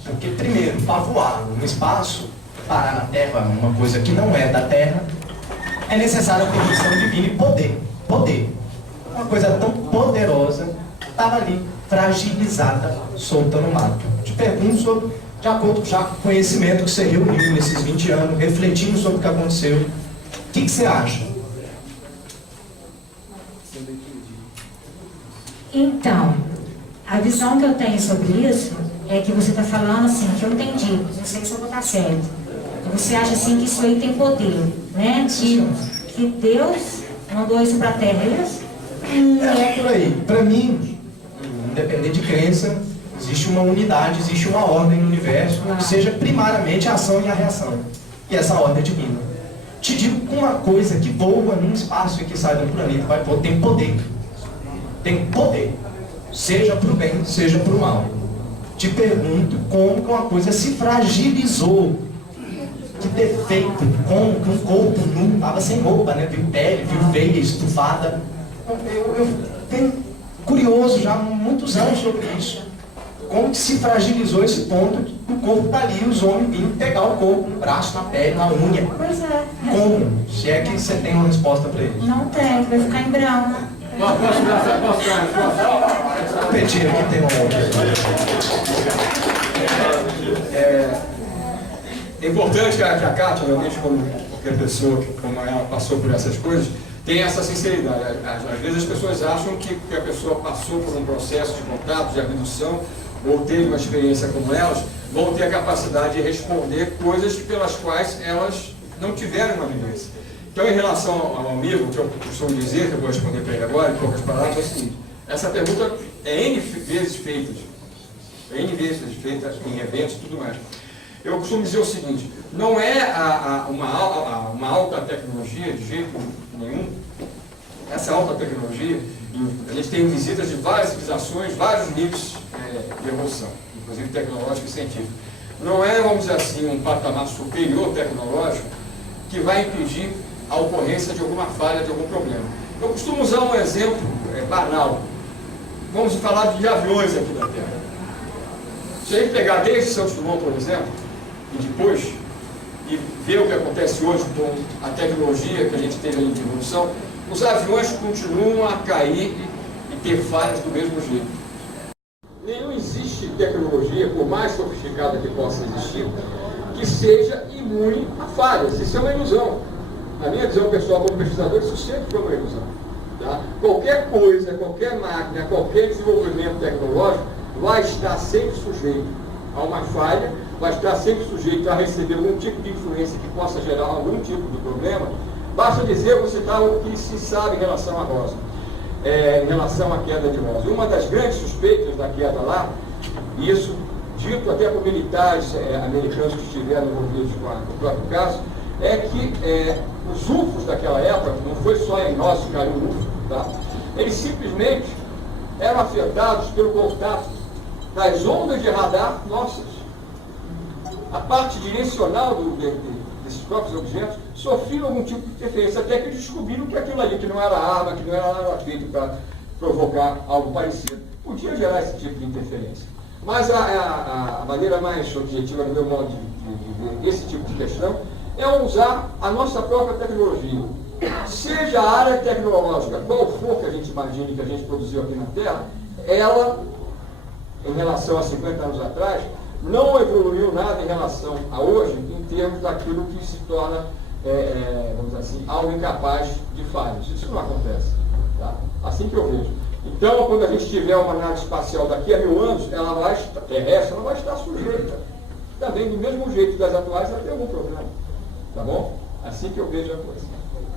Porque, primeiro, para voar no espaço, parar na Terra, uma coisa que não é da Terra, é necessária a permissão divina e poder. Poder. Uma coisa tão poderosa estava ali, fragilizada, solta no mato. Te pergunto sobre, de acordo já com o conhecimento que você reuniu nesses 20 anos, refletindo sobre o que aconteceu, o que você acha? Então, a visão que eu tenho sobre isso é que você está falando assim, que eu entendi, não sei se eu vou estar certo. Você acha assim que isso aí tem poder, né? Que Deus mandou isso para a Terra, é isso? É por aí. Para mim, independente de crença, existe uma unidade, existe uma ordem no universo, que seja primariamente a ação e a reação. E essa ordem é divina. Te digo que uma coisa que voa num espaço e que sai do planeta tem poder. Tem poder. Seja para o bem, seja para o mal. Te pergunto como que uma coisa se fragilizou. Que defeito, como que um corpo nu, estava sem roupa, né? Viu pele, viu veia estufada. Eu tenho curioso já há muitos anos sobre isso. Como que se fragilizou esse ponto que o corpo está ali, os homens vinham pegar o corpo no braço, na pele, na unha. Pois é. Como? Se é que você tem uma resposta para isso. Não tem, vai ficar em branco. Posso repetir aqui, tem uma outra. É importante que a Kátia, realmente, como qualquer pessoa que, como ela passou por essas coisas, tenha essa sinceridade. Às vezes as pessoas acham que a pessoa passou por um processo de contato, de abdução, ou teve uma experiência como elas, vão ter a capacidade de responder coisas pelas quais elas não tiveram uma vivência. Então, em relação ao amigo, que eu costumo dizer, que eu vou responder para ele agora, em poucas palavras, é o seguinte: essa pergunta é N vezes feita em eventos e tudo mais. Eu costumo dizer o seguinte: não é uma alta tecnologia, de jeito nenhum. Essa alta tecnologia, a gente tem visitas de várias civilizações, vários níveis de evolução, inclusive tecnológico e científico. Não é, vamos dizer assim, um patamar superior tecnológico que vai impedir a ocorrência de alguma falha, de algum problema. Eu costumo usar um exemplo banal. Vamos falar de aviões aqui na Terra. Se a gente pegar desde Santos Dumont, por exemplo, e depois, e ver o que acontece hoje com a tecnologia que a gente teve de evolução, os aviões continuam a cair e ter falhas do mesmo jeito. Não existe tecnologia, por mais sofisticada que possa existir, que seja imune a falhas. Isso é uma ilusão. Na minha visão pessoal como pesquisador, isso sempre foi uma ilusão. Tá? Qualquer coisa, qualquer máquina, qualquer desenvolvimento tecnológico vai estar sempre sujeito a uma falha, vai estar sempre sujeito a receber algum tipo de influência que possa gerar algum tipo de problema. Basta dizer, vou citar o que se sabe em relação à Roswell, em relação à queda de Roswell. Uma das grandes suspeitas da queda lá, e isso dito até por militares americanos que estiveram envolvidos com o próprio caso, é que os UFOs daquela época, não foi só em Roswell que caiu o UFO, tá? Eles simplesmente eram afetados pelo contato das ondas de radar nossas. A parte direcional desses próprios objetos sofriam algum tipo de interferência, até que descobriram que aquilo ali, que não era arma, que não era nada feito para provocar algo parecido, podia gerar esse tipo de interferência. Mas a maneira mais objetiva, no meu modo de ver esse tipo de questão, é usar a nossa própria tecnologia. Seja a área tecnológica, qual for que a gente imagine que a gente produziu aqui na Terra, ela, em relação a 50 anos atrás, não evoluiu nada em relação a hoje, em termos daquilo que se torna, vamos dizer assim, algo incapaz de falhas. Isso não acontece. Tá? Assim que eu vejo. Então, quando a gente tiver uma nave espacial daqui a 1000 anos, ela vai estar terrestre, ela vai estar sujeita. Também, do mesmo jeito das atuais, ela tem algum problema. Tá bom? Assim que eu vejo a coisa.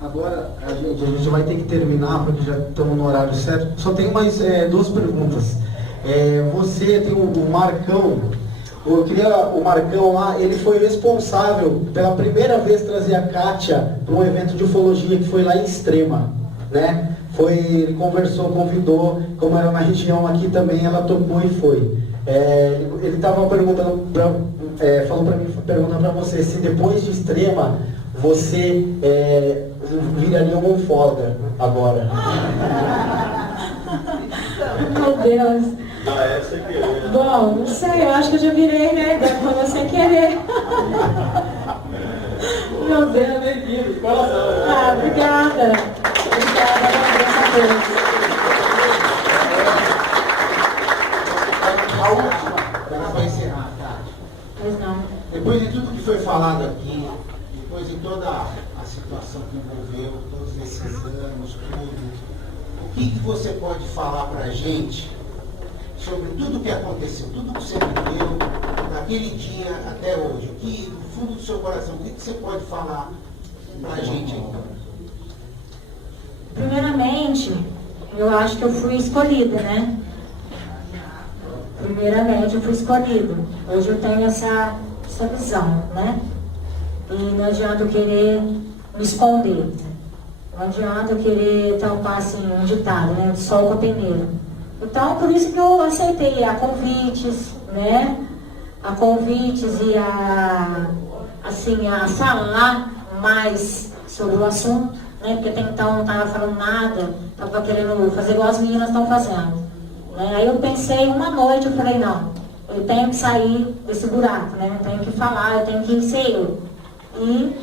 Agora, a gente vai ter que terminar, porque já estamos no horário certo. Só tenho mais duas perguntas. Você tem o Marcão. O Marcão lá, ele foi responsável pela primeira vez trazer a Kátia para um evento de ufologia que foi lá em Extrema, né? Ele conversou, convidou, como era na região aqui também, ela topou e foi. Ele estava perguntando, falou para mim, perguntando para você se depois de Extrema você viraria uma ufóloga agora. Meu Deus. Bom, não sei, eu acho que eu já virei, né? Deve falar sem querer. Meu Deus, bem-vindo, coração. Obrigada. Obrigada, agradeço a Deus. A última, para encerrar, tá? Pois não. Depois de tudo que foi falado aqui, depois de toda a situação que envolveu, todos esses anos, tudo, o que você pode falar para a gente sobre tudo o que aconteceu, tudo que você viveu, daquele dia até hoje? O que, no fundo do seu coração, o que você pode falar para a gente aí? Primeiramente, eu acho que eu fui escolhida, né? Primeiramente, eu fui escolhida. Hoje eu tenho essa visão, né? E não adianta eu querer me esconder. Não adianta eu querer tampar assim um ditado, né? Sol com a peneira. Então, por isso que eu aceitei a convites, né? A convites e a falar mais sobre o assunto, né? Porque até então não estava falando nada, estava querendo fazer igual as meninas estão fazendo. Né? Aí eu pensei uma noite, eu falei, não, eu tenho que sair desse buraco, né? Eu tenho que falar, eu tenho que ser eu. E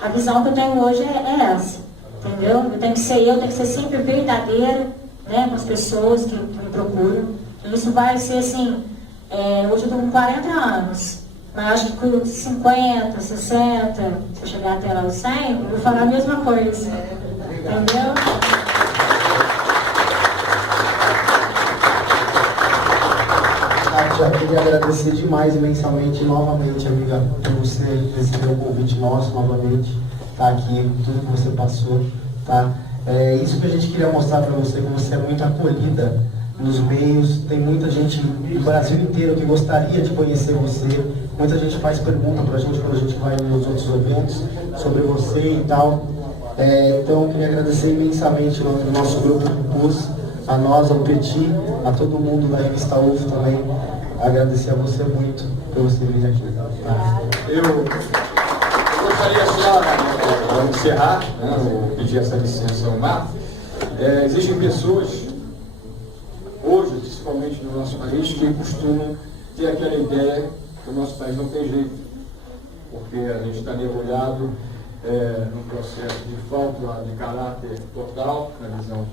a visão que eu tenho hoje é essa, entendeu? Eu tenho que ser eu, tenho que ser sempre verdadeira, né, com as pessoas que me procuram. Isso vai ser assim, hoje eu estou com 40 anos, mas acho que com 50, 60, se eu chegar até lá os 100, eu vou falar a mesma coisa. Entendeu? Já queria agradecer demais, imensamente, novamente, amiga, por você receber o convite nosso novamente, tá aqui, tudo que você passou, tá? Isso que a gente queria mostrar para você, que você é muito acolhida nos meios, tem muita gente do Brasil inteiro que gostaria de conhecer você, muita gente faz pergunta para a gente quando a gente vai nos outros eventos sobre você e tal. Então eu queria agradecer imensamente no nosso grupo do CUS, a nós, ao Petit, a todo mundo da revista UFO também, agradecer a você muito por você vir aqui. Tá? Eu gostaria só, para encerrar, né, eu pedir essa licença ao Marco, Existem pessoas, hoje, principalmente no nosso país, que costumam ter aquela ideia que o nosso país não tem jeito, porque a gente está mergulhado num processo de falta de caráter total, na visão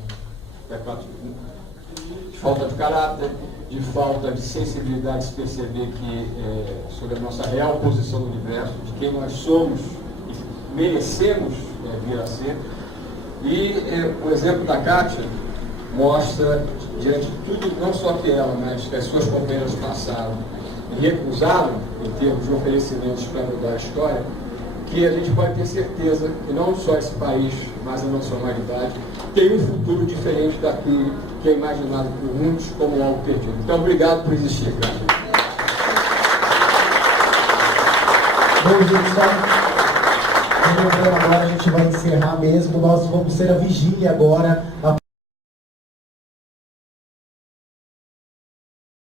de falta de caráter, de falta de sensibilidade, de perceber que sobre a nossa real posição no universo, de quem nós somos e merecemos vir a ser. E o exemplo da Kátia mostra, diante de tudo, não só que ela, mas que as suas companheiras passaram e recusaram, em termos de oferecimentos para mudar a história, que a gente pode ter certeza que não só esse país, mas a nossa humanidade, tem um futuro diferente daquilo que é imaginado por muitos como algo perdido. Então, obrigado por existir, Kátia. Bom, gente, só lembrando agora, a gente vai encerrar mesmo, nós vamos ter a vigília agora.